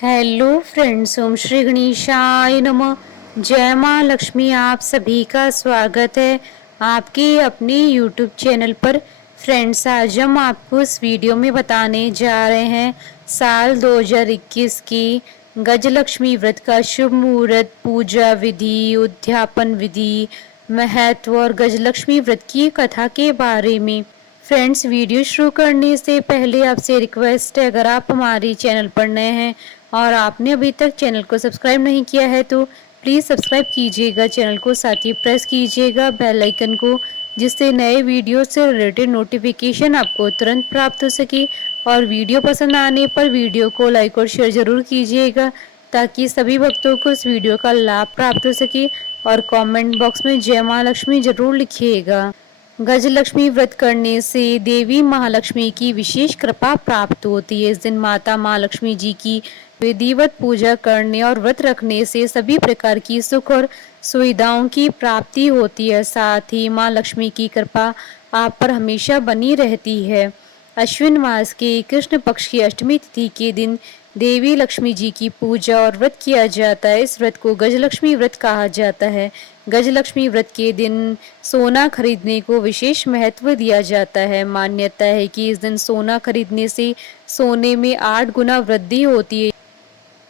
Hello friends, ओम श्री गणेशाय नमः। जय माँ लक्ष्मी। आप सभी का स्वागत है आपके अपने यूट्यूब चैनल पर। फ्रेंड्स, आज हम आपको इस वीडियो में बताने जा रहे हैं साल 2021 की गजलक्ष्मी व्रत का शुभ मुहूर्त, पूजा विधि, उद्यापन विधि, महत्व और गजलक्ष्मी व्रत की कथा के बारे में। फ्रेंड्स, वीडियो शुरू करने से पहले आपसे रिक्वेस्ट है, अगर आप हमारे चैनल पर नए हैं और आपने अभी तक चैनल को सब्सक्राइब नहीं किया है तो प्लीज़ सब्सक्राइब कीजिएगा चैनल को, साथ ही प्रेस कीजिएगा बेल आइकन को, जिससे नए वीडियो से रिलेटेड नोटिफिकेशन आपको तुरंत प्राप्त हो सके। और वीडियो पसंद आने पर वीडियो को लाइक और शेयर ज़रूर कीजिएगा ताकि सभी भक्तों को इस वीडियो का लाभ प्राप्त हो सके। और कमेंट बॉक्स में जय माँ लक्ष्मी ज़रूर लिखिएगा। गजलक्ष्मी व्रत करने से देवी महालक्ष्मी की विशेष कृपा प्राप्त होती है। इस दिन माता महालक्ष्मी जी की विधिवत पूजा करने और व्रत रखने से सभी प्रकार की सुख और सुविधाओं की प्राप्ति होती है। साथ ही माँ लक्ष्मी की कृपा आप पर हमेशा बनी रहती है। अश्विन मास के कृष्ण पक्ष की अष्टमी तिथि के दिन देवी लक्ष्मी जी की पूजा और व्रत किया जाता है। इस व्रत को गजलक्ष्मी व्रत कहा जाता है। गजलक्ष्मी व्रत के दिन सोना खरीदने को विशेष महत्व दिया जाता है। मान्यता है कि इस दिन सोना खरीदने से सोने में 8 गुना वृद्धि होती है।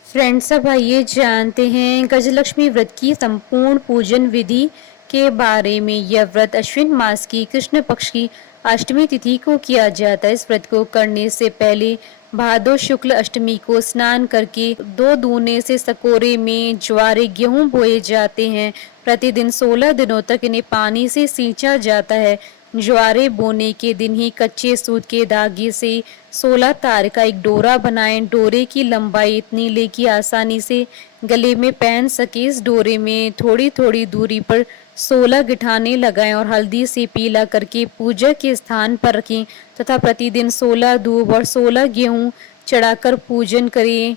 फ्रेंड्स, अब आइए जानते हैं गजलक्ष्मी व्रत की संपूर्ण पूजन विधि के बारे में। यह व्रत अश्विन मास की कृष्ण पक्ष की अष्टमी तिथि को किया जाता है। इस व्रत को करने से पहले भादो शुक्ल अष्टमी को स्नान करके 2 दूने से सकोरे में ज्वारे गेहूं बोए जाते हैं। प्रतिदिन 16 दिनों तक इन्हें पानी से सींचा जाता है। ज्वारे बोने के दिन ही कच्चे सूत के धागे से 16 तार का एक डोरा बनाएं। डोरे की लंबाई इतनी ले कि आसानी से गले में पहन सके। इस डोरे में थोड़ी थोड़ी दूरी पर 16 गिठाने लगाएं और हल्दी से पीला करके पूजा के स्थान पर रखें तथा प्रतिदिन 16 दूब और 16 गेहूं चढ़ाकर पूजन करें।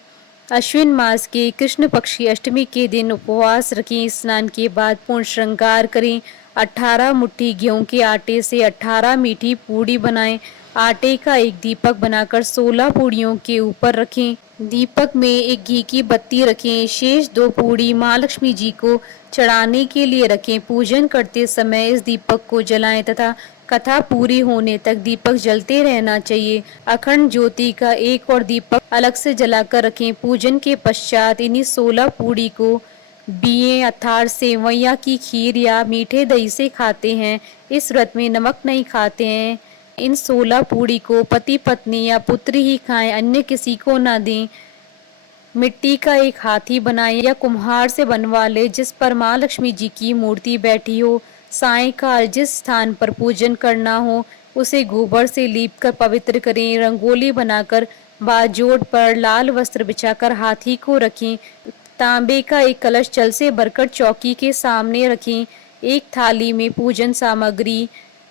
अश्विन मास के कृष्ण पक्ष की अष्टमी के दिन उपवास रखें। स्नान के बाद पूर्ण श्रृंगार करें। 18 मुट्ठी गेहूं के आटे से 18 मीठी पूड़ी बनाएं। आटे का एक दीपक बनाकर 16 पूड़ियों के ऊपर रखें। दीपक में एक घी की बत्ती रखें। शेष 2 पूड़ी महालक्ष्मी जी को चढ़ाने के लिए रखें। पूजन करते समय इस दीपक को जलाएं तथा कथा पूरी होने तक दीपक जलते रहना चाहिए। अखंड ज्योति का एक और दीपक अलग से जलाकर रखें। पूजन के पश्चात इन्हीं 16 पूड़ी को बिये अर्थात सेवैया की खीर या मीठे दही से खाते हैं। इस व्रत में नमक नहीं खाते हैं। इन 16 पूड़ी को पति पत्नी या पुत्र ही खाएं, अन्य किसी को न दें। मिट्टी का एक हाथी बनाएं या कुम्हार से बनवा ले जिस पर माँ लक्ष्मी जी की मूर्ति बैठी हो। सायंकाल जिस स्थान पर पूजन करना हो उसे गोबर से लीप कर पवित्र करें। रंगोली बनाकर बाजोड़ पर लाल वस्त्र बिछाकर हाथी को रखें। तांबे का एक कलश जल से भरकर चौकी के सामने रखें। एक थाली में पूजन सामग्री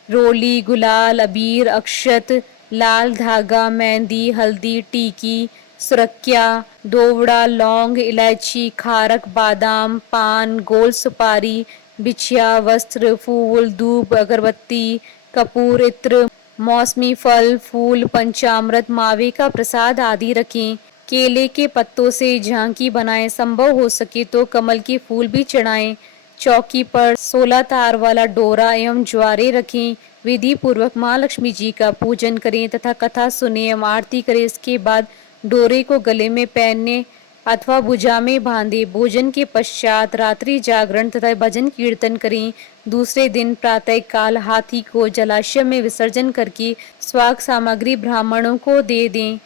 रोली, गुलाल, अबीर, अक्षत, लाल धागा, मेहंदी, हल्दी, टीकी, सुरक्या, दोवड़ा, लौंग, इलायची, खारक, बादाम, पान, गोल सुपारी, बिछिया, वस्त्र, फूल, धूप, अगरबत्ती, कपूर, इत्र, मौसमी फल, फूल, पंचामृत, मावे का प्रसाद आदि रखें। केले के पत्तों से झांकी बनाएं। संभव हो सके तो कमल के फूल भी चढ़ाएं। चौकी पर 16 तार वाला डोरा एवं ज्वारे रखें। विधि पूर्वक माँ लक्ष्मी जी का पूजन करें तथा कथा सुने एवं आरती करें। इसके बाद डोरे को गले में पहनने अथवा भुजा में बांधे। भोजन के पश्चात रात्रि जागरण तथा भजन कीर्तन करें। दूसरे दिन प्रातः काल हाथी को जलाशय में विसर्जन करके स्वाग सामग्री ब्राह्मणों को दे दें।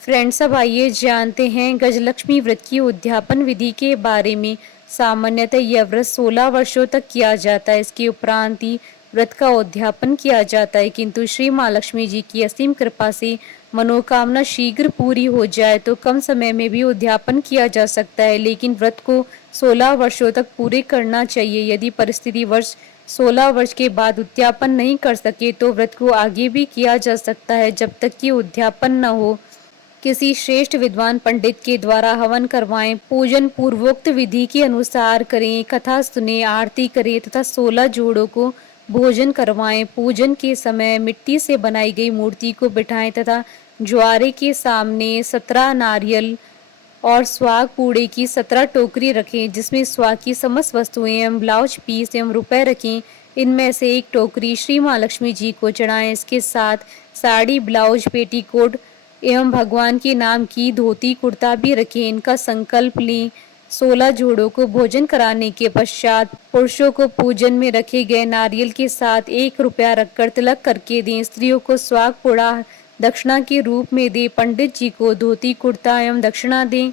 फ्रेंड्स, अब आइए जानते हैं गजलक्ष्मी व्रत की उद्यापन विधि के बारे में। सामान्यतः यह व्रत 16 वर्षों तक किया जाता है। इसके उपरांत ही व्रत का उद्यापन किया जाता है, किंतु श्री माँ लक्ष्मी जी की असीम कृपा से मनोकामना शीघ्र पूरी हो जाए तो कम समय में भी उद्यापन किया जा सकता है, लेकिन व्रत को 16 वर्षों तक पूरे करना चाहिए। यदि परिस्थिति वर्ष 16 वर्ष के बाद उद्यापन नहीं कर सके तो व्रत को आगे भी किया जा सकता है जब तक कि उद्यापन न हो। किसी श्रेष्ठ विद्वान पंडित के द्वारा हवन करवाएं। पूजन पूर्वोक्त विधि के अनुसार करें। कथा सुने, आरती करें तथा 16 जोड़ों को भोजन करवाएं। पूजन के समय मिट्टी से बनाई गई मूर्ति को बिठाएं तथा ज्वारे के सामने 17 नारियल और स्वाग कूड़े की 17 टोकरी रखें, जिसमें स्वाग की समस्त वस्तुएं एवं ब्लाउज पीस एवं रुपए रखें। इनमें से एक टोकरी श्री महालक्ष्मी जी को चढ़ाएं। इसके साथ साड़ी, ब्लाउज, पेटीकोट एवं भगवान के नाम की धोती कुर्ता भी रखें। इनका संकल्प लें। 16 जोड़ों को भोजन कराने के पश्चात पुरुषों को पूजन में रखे गए नारियल के साथ 1 रुपया रखकर तिलक करके दें। स्त्रियों को स्वाग पुड़ा दक्षिणा के रूप में दें। पंडित जी को धोती कुर्ता एवं दक्षिणा दें।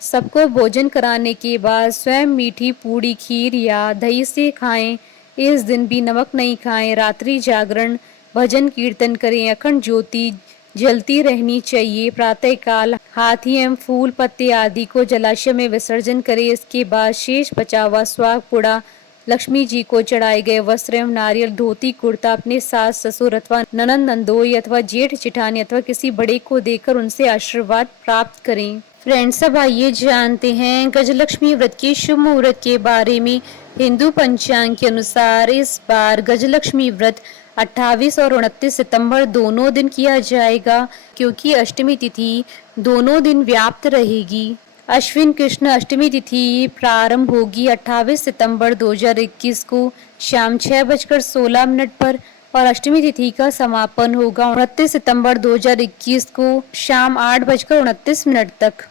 सबको भोजन कराने के बाद स्वयं मीठी पूड़ी, खीर या दही से खाएं। इस दिन भी नमक नहीं खाएं। रात्रि जागरण, भजन कीर्तन करें। अखंड ज्योति जलती रहनी चाहिए। प्रातःकाल हाथी एवं फूल पत्ते आदि को जलाशय में विसर्जन करें। इसके बाद शेष बचा हुआ स्वाग पुड़ा लक्ष्मी जी को चढ़ाए गए वस्त्र एवं नारियल, धोती कुर्ता अपने सास ससुर अथवा ननंद नंदोई अथवा जेठ जेठानी अथवा किसी बड़े को देकर उनसे आशीर्वाद प्राप्त करें। फ्रेंड्स, अब आइए जानते हैं गजलक्ष्मी व्रत के शुभ मुहूर्त के बारे में। हिंदू पंचांग के अनुसार इस बार गजलक्ष्मी व्रत 28 और 29 सितंबर दोनों दिन किया जाएगा, क्योंकि अष्टमी तिथि दोनों दिन व्याप्त रहेगी। अश्विन कृष्ण अष्टमी तिथि प्रारंभ होगी 28 सितंबर 2021 को शाम 6:16 पर और अष्टमी तिथि का समापन होगा 29 सितंबर 2021 को शाम 8:29 तक।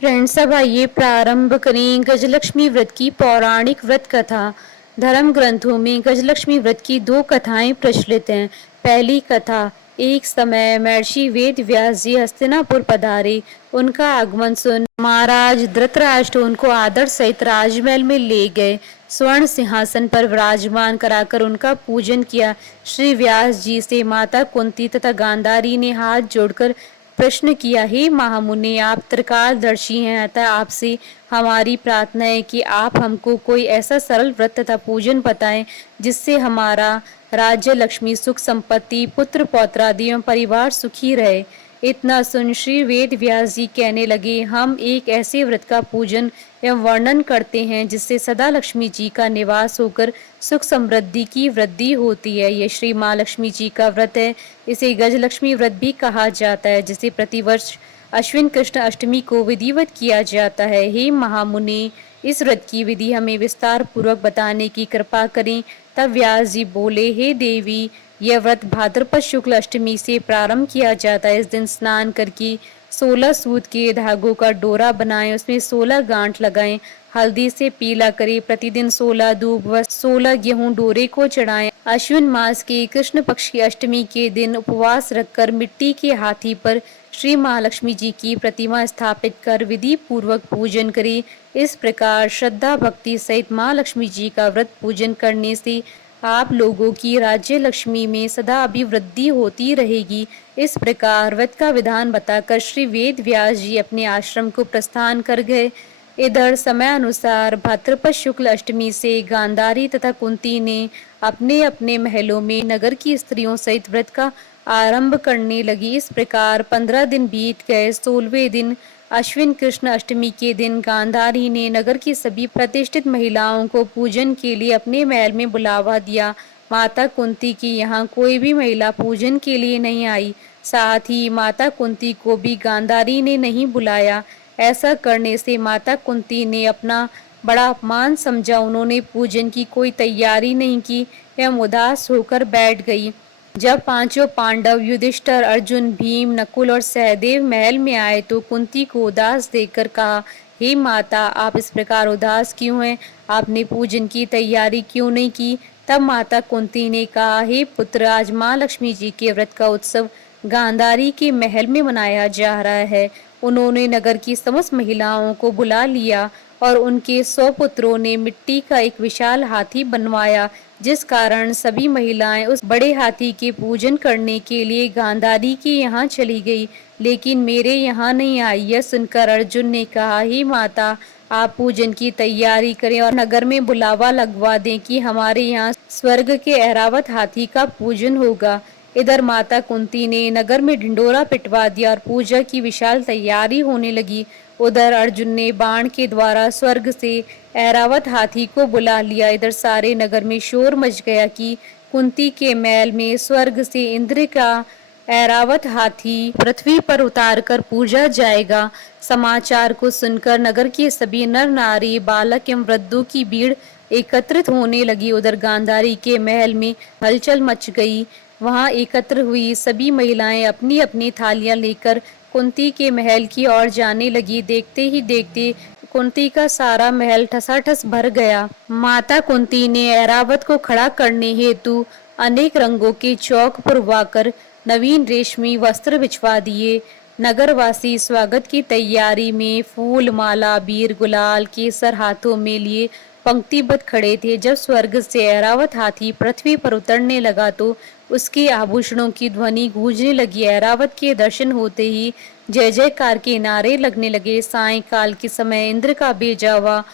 फ्रेंड्स, अब आइए प्रारंभ करें गजलक्ष्मी व्रत की पौराणिक व्रत कथा। धर्म ग्रंथों में गजलक्ष्मी व्रत की 2 कथाएं प्रचलित हैं। पहली कथा, एक समय महर्षि वेद व्यास जी हस्तिनापुर पधारे। उनका आगमन सुन महाराज धृतराष्ट्र उनको आदर सहित राजमहल में ले गए। स्वर्ण सिंहासन पर विराजमान कराकर उनका पूजन किया। श्री व्यास जी से माता कुंती तथा गांधारी ने हाथ जोड़कर प्रश्न किया, हे महामुनि, आप त्रिकालदर्शी हैं, अतः आपसे हमारी प्रार्थना है कि आप हमको कोई ऐसा सरल व्रत तथा पूजन बताएं जिससे हमारा राज्य, लक्ष्मी, सुख, संपत्ति, पुत्र पौत्रादि एवं परिवार सुखी रहे। इतना सुन श्री वेद व्यास जी कहने लगे, हम एक ऐसे व्रत का पूजन एवं वर्णन करते हैं जिससे सदा लक्ष्मी जी का निवास होकर सुख समृद्धि की वृद्धि होती है। यह श्री माँ लक्ष्मी जी का व्रत है। इसे गजलक्ष्मी व्रत भी कहा जाता है, जिसे प्रतिवर्ष अश्विन कृष्ण अष्टमी को विधिवत किया जाता है। हे महामुनि, इस व्रत की विधि हमें विस्तार पूर्वक बताने की कृपा करें। तब व्यास जी बोले, हे देवी, यह व्रत भाद्रपद शुक्ल अष्टमी से प्रारंभ किया जाता है। इस दिन स्नान करके 16 सूत के धागों का डोरा बनाएं, उसमें 16 गांठ लगाएं, हल्दी से पीला करें। प्रतिदिन 16 दूब व 16 गेहूं डोरे को चढ़ाएं। अश्विन मास के कृष्ण पक्ष की अष्टमी के दिन उपवास रखकर मिट्टी के हाथी पर श्री महालक्ष्मी जी की प्रतिमा स्थापित कर विधि पूर्वक पूजन करें। इस प्रकार श्रद्धा भक्ति सहित माँ लक्ष्मी जी का व्रत पूजन करने से आप लोगों की राज्य लक्ष्मी में सदा अभिवृद्धि होती रहेगी। इस प्रकार व्रत का विधान बताकर श्री वेद व्यास जी अपने आश्रम को प्रस्थान कर गए। इधर समय अनुसार भाद्रपद शुक्ल अष्टमी से गांधारी तथा कुंती ने अपने अपने महलों में नगर की स्त्रियों सहित व्रत का आरंभ करने लगी। इस प्रकार 15 दिन बीत गए। 16वें दिन अश्विन कृष्ण अष्टमी के दिन गांधारी ने नगर की सभी प्रतिष्ठित महिलाओं को पूजन के लिए अपने महल में बुलावा दिया। माता कुंती की यहाँ कोई भी महिला पूजन के लिए नहीं आई। साथ ही माता कुंती को भी गांधारी ने नहीं बुलाया। ऐसा करने से माता कुंती ने अपना बड़ा अपमान समझा। उन्होंने पूजन की कोई तैयारी नहीं की एवं उदास होकर बैठ गई। जब 5 पांडव युधिष्ठिर, अर्जुन, भीम, नकुल और सहदेव महल में आए तो कुंती को उदास देखकर कहा, हे माता, आप इस प्रकार उदास क्यों हैं? आपने पूजन की तैयारी क्यों नहीं की? तब माता कुंती ने कहा, हे पुत्र, आज माँ लक्ष्मी जी के व्रत का उत्सव गांधारी के महल में मनाया जा रहा है। उन्होंने नगर की समस्त महिलाओं को बुला लिया और उनके 100 पुत्रों ने मिट्टी का एक विशाल हाथी बनवाया, जिस कारण सभी महिलाएं उस बड़े हाथी के पूजन करने के लिए गांधारी के यहाँ चली गई, लेकिन मेरे यहाँ नहीं आई। यह सुनकर अर्जुन ने कहा, हे माता, आप पूजन की तैयारी करें और नगर में बुलावा लगवा दें कि हमारे यहाँ स्वर्ग के ऐरावत हाथी का पूजन होगा। इधर माता कुंती ने नगर में ढिंडोरा पिटवा दिया और पूजा की विशाल तैयारी होने लगी। उधर अर्जुन ने बाण के द्वारा स्वर्ग से ऐरावत हाथी को बुला लिया। इधर सारे नगर में शोर मच गया कि कुंती के महल में स्वर्ग से इंद्र का ऐरावत हाथी पृथ्वी पर उतारकर पूजा जाएगा। समाचार को सुनकर नगर के सभी नर नारी बालक एवं वृद्धों की भीड़ एकत्रित होने लगी। उधर गांधारी के महल में हलचल मच गई। वहां एकत्र हुई सभी महिलाएं अपनी अपनी थालियां लेकर कुंती के महल की ओर जाने लगी। देखते ही देखते कुंती का सारा महल ठसाठस भर गया। माता कुंती ने ऐरावत को खड़ा करने हेतु अनेक रंगों के चौक पुरवाकर नवीन रेशमी वस्त्र बिछवा दिए। नगरवासी स्वागत की तैयारी में फूल माला बीर गुलाल केसर हाथों में लिए पंक्तिबद्ध खड़े थे। जब स्वर्ग से ऐरावत हाथी पृथ्वी पर उतरने लगा तो उसके आभूषणों की ध्वनि गूंजने लगी। ऐरावत के दर्शन होते ही जय जयकार के नारे लगने लगे। सायंकाल के समय इंद्र का भेजा हुआ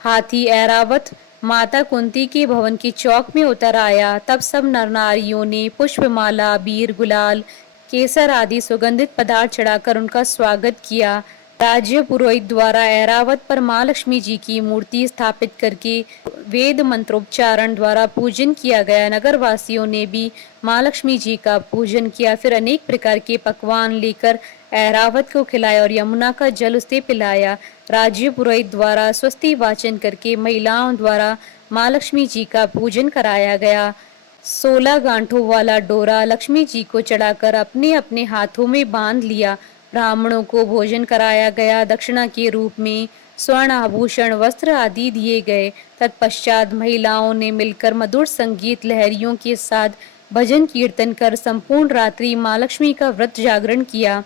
हाथी ऐरावत माता कुंती के भवन के चौक में उतर आया। तब सब नर नारियों ने पुष्पमाला बीर गुलाल केसर आदि सुगंधित पदार्थ चढ़ाकर उनका स्वागत किया। राज्य पुरोहित द्वारा ऐरावत पर माँ लक्ष्मी जी की मूर्ति स्थापित करके वेद मंत्रोच्चारण द्वारा पूजन किया गया। नगर वासियों ने भी माँ लक्ष्मी जी का पूजन किया। फिर अनेक प्रकार के पकवान लेकर ऐरावत को खिलाया और यमुना का जल उसे पिलाया। राज्य पुरोहित द्वारा स्वस्ति वाचन करके महिलाओं द्वारा माँ लक्ष्मी जी का पूजन कराया गया। 16 गांठों वाला डोरा लक्ष्मी जी को चढ़ाकर अपने अपने हाथों में बांध लिया। ब्राह्मणों को भोजन कराया गया। दक्षिणा के रूप में स्वर्ण आभूषण वस्त्र आदि दिए गए। तत्पश्चात महिलाओं ने मिलकर मधुर संगीत लहरियों के साथ भजन कीर्तन कर संपूर्ण रात्रि माँ लक्ष्मी का व्रत जागरण किया।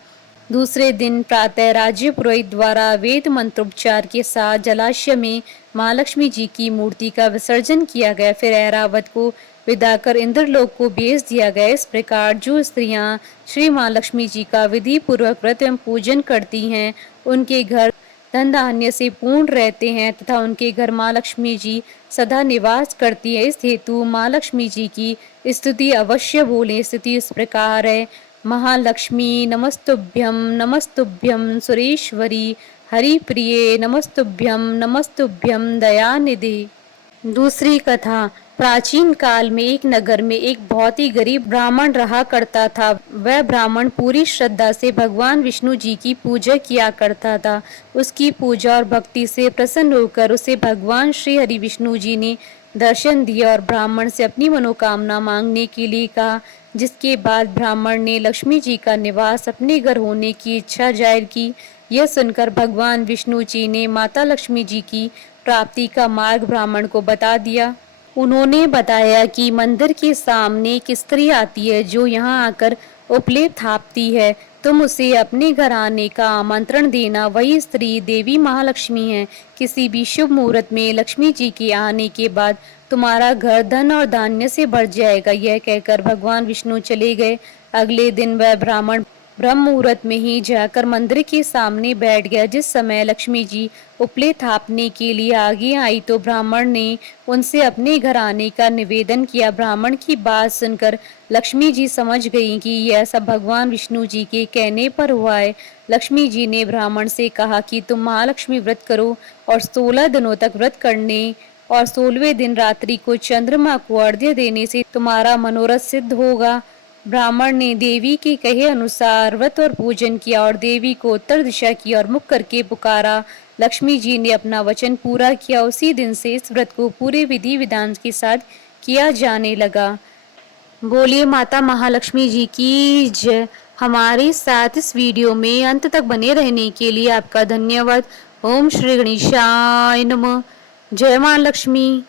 दूसरे दिन प्रातः राज्य पुरोहित द्वारा वेद मंत्रोच्चार के साथ जलाशय में माँ लक्ष्मी जी की मूर्ति का विसर्जन किया गया। फिर ऐरावत को विदा कर इंद्रलोक को भेज दिया गया। इस प्रकार जो स्त्रियां श्री माँ लक्ष्मी जी का विधि पूर्वक व्रत एवं पूजन करती हैं उनके घर धन धान्य से पूर्ण रहते हैं तथा उनके घर माँ लक्ष्मी जी सदा निवास करती है। इस हेतु माँ लक्ष्मी जी की स्तुति अवश्य बोलें। स्तुति इस प्रकार है। महालक्ष्मी नमस्तुभ्यं सुरेश्वरी हरिप्रिये नमस्तुभ्यं दयानिधे। दूसरी कथा। प्राचीन काल में एक नगर में एक बहुत ही गरीब ब्राह्मण रहा करता था। वह ब्राह्मण पूरी श्रद्धा से भगवान विष्णु जी की पूजा किया करता था। उसकी पूजा और भक्ति से प्रसन्न होकर उसे भगवान श्री हरि विष्णु जी ने दर्शन दिया और ब्राह्मण से अपनी मनोकामना मांगने के लिए कहा। जिसके बाद ब्राह्मण ने लक्ष्मी जी का निवास अपने घर होने की इच्छा जाहिर की। यह सुनकर भगवान विष्णु जी ने माता लक्ष्मी जी की प्राप्ति का मार्ग ब्राह्मण को बता दिया। उन्होंने बताया कि मंदिर के सामने एक स्त्री आती है जो यहाँ आकर उपलेप थापती है। तुम उसे अपने घर आने का आमंत्रण देना। वही स्त्री देवी महालक्ष्मी है। किसी भी शुभ मुहूर्त में लक्ष्मी जी के आने के बाद तुम्हारा घर धन और धान्य से भर जाएगा। यह कहकर भगवान विष्णु चले गए। अगले दिन वह ब्राह्मण ब्रह्म मुहूर्त में ही जाकर मंदिर के सामने बैठ गया। जिस समय लक्ष्मी जी उपले थापने के लिए आगे आई तो ब्राह्मण ने उनसे अपने घर आने का निवेदन किया। ब्राह्मण की बात सुनकर लक्ष्मी जी समझ गई कि यह सब भगवान विष्णु जी के कहने पर हुआ है। लक्ष्मी जी ने ब्राह्मण से कहा कि तुम महालक्ष्मी व्रत करो और 16 दिनों तक व्रत करने और 16वें दिन रात्रि को चंद्रमा को अर्घ्य देने से तुम्हारा मनोरथ सिद्ध होगा। ब्राह्मण ने देवी के कहे अनुसार व्रत और पूजन किया और देवी को उत्तर दिशा की ओर मुख करके पुकारा। लक्ष्मी जी ने अपना वचन पूरा किया। उसी दिन से इस व्रत को पूरे विधि विधान के साथ किया जाने लगा। बोलिए माता महालक्ष्मी जी की जय। हमारे साथ इस वीडियो में अंत तक बने रहने के लिए आपका धन्यवाद। ओम श्री गणेशाय नमः। जय मां लक्ष्मी।